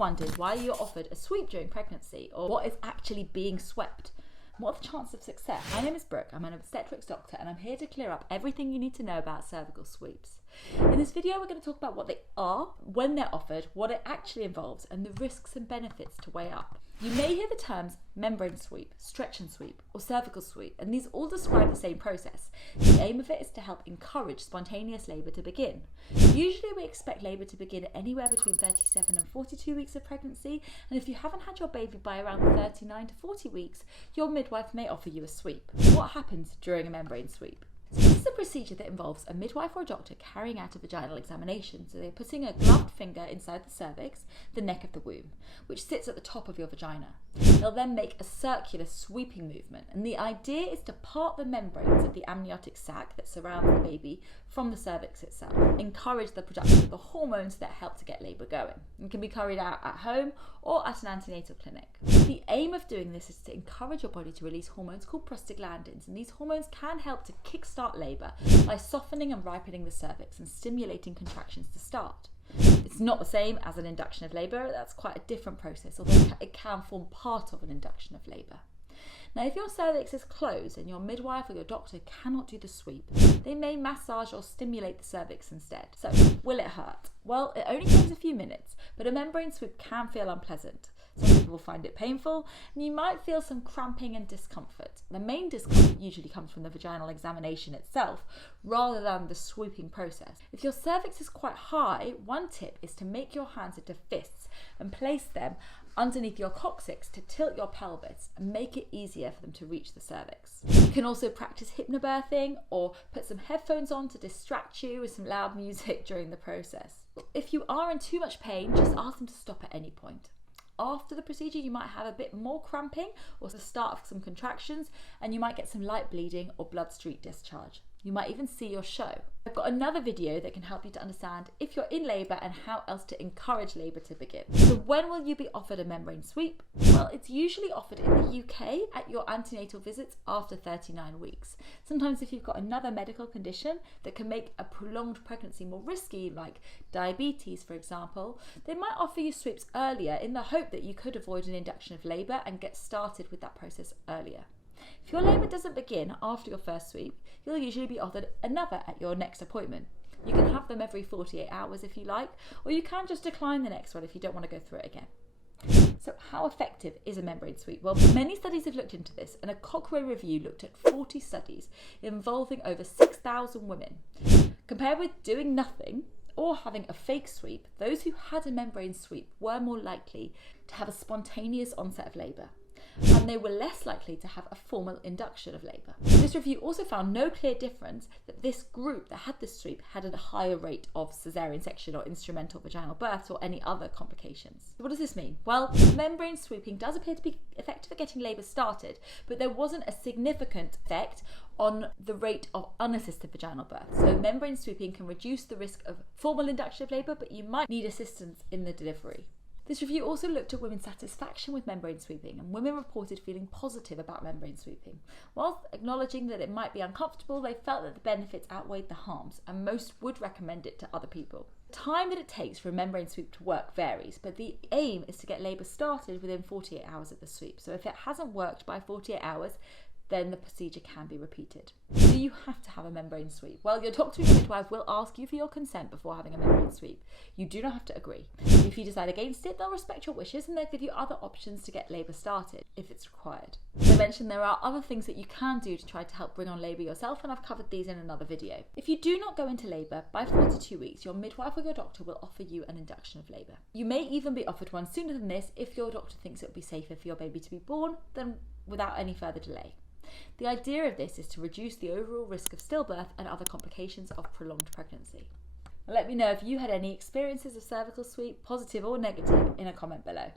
wondered why you're offered a sweep during pregnancy, or what is actually being swept? What are the chances of success? My name is Brooke, I'm an obstetrics doctor, and I'm here to clear up everything you need to know about cervical sweeps. In this video, we're going to talk about what they are, when they're offered, what it actually involves, and the risks and benefits to weigh up. You may hear the terms membrane sweep, stretch and sweep, or cervical sweep, and these all describe the same process. The aim of it is to help encourage spontaneous labour to begin. Usually we expect labour to begin anywhere between 37 and 42 weeks of pregnancy, and if you haven't had your baby by around 39 to 40 weeks, your midwife may offer you a sweep. What happens during a membrane sweep? So this is a procedure that involves a midwife or a doctor carrying out a vaginal examination. So they're putting a gloved finger inside the cervix, the neck of the womb, which sits at the top of your vagina. They'll then make a circular sweeping movement, and the idea is to part the membranes of the amniotic sac that surrounds the baby from the cervix itself, encourage the production of the hormones that help to get labour going. It can be carried out at home or at an antenatal clinic. The aim of doing this is to encourage your body to release hormones called prostaglandins, and these hormones can help to kickstart labour by softening and ripening the cervix and stimulating contractions to start. It's not the same as an induction of labour, that's quite a different process, although it can form part of an induction of labour. Now, if your cervix is closed and your midwife or your doctor cannot do the sweep, they may massage or stimulate the cervix instead. So, will it hurt? Well, it only takes a few minutes, but a membrane sweep can feel unpleasant. Some people will find it painful, and you might feel some cramping and discomfort. The main discomfort usually comes from the vaginal examination itself, rather than the sweeping process. If your cervix is quite high, one tip is to make your hands into fists and place them underneath your coccyx to tilt your pelvis and make it easier for them to reach the cervix. You can also practice hypnobirthing or put some headphones on to distract you with some loud music during the process. If you are in too much pain, just ask them to stop at any point. After the procedure, you might have a bit more cramping or the start of some contractions, and you might get some light bleeding or bloodstream discharge. You might even see your show. I've got another video that can help you to understand if you're in labour and how else to encourage labour to begin. So when will you be offered a membrane sweep? Well, it's usually offered in the UK at your antenatal visits after 39 weeks. Sometimes if you've got another medical condition that can make a prolonged pregnancy more risky, like diabetes for example, they might offer you sweeps earlier in the hope that you could avoid an induction of labour and get started with that process earlier. If your labour doesn't begin after your first sweep, you'll usually be offered another at your next appointment. You can have them every 48 hours if you like, or you can just decline the next one if you don't want to go through it again. So how effective is a membrane sweep? Well, many studies have looked into this, and a Cochrane review looked at 40 studies involving over 6,000 women. Compared with doing nothing or having a fake sweep, those who had a membrane sweep were more likely to have a spontaneous onset of labour, and they were less likely to have a formal induction of labour. This review also found no clear difference that this group that had this sweep had a higher rate of caesarean section or instrumental vaginal births or any other complications. So what does this mean? Well, membrane sweeping does appear to be effective at getting labour started, but there wasn't a significant effect on the rate of unassisted vaginal birth. So membrane sweeping can reduce the risk of formal induction of labour, but you might need assistance in the delivery. This review also looked at women's satisfaction with membrane sweeping, and women reported feeling positive about membrane sweeping. Whilst acknowledging that it might be uncomfortable, they felt that the benefits outweighed the harms, and most would recommend it to other people. The time that it takes for a membrane sweep to work varies, but the aim is to get labour started within 48 hours of the sweep. So if it hasn't worked by 48 hours, then the procedure can be repeated. Do you have to have a membrane sweep? Well, your doctor or your midwife will ask you for your consent before having a membrane sweep. You do not have to agree. If you decide against it, they'll respect your wishes and they'll give you other options to get labour started if it's required. As I mentioned, there are other things that you can do to try to help bring on labour yourself, and I've covered these in another video. If you do not go into labour by 42 weeks, your midwife or your doctor will offer you an induction of labour. You may even be offered one sooner than this if your doctor thinks it would be safer for your baby to be born than without any further delay. The idea of this is to reduce the overall risk of stillbirth and other complications of prolonged pregnancy. Let me know if you had any experiences of cervical sweep, positive or negative, in a comment below.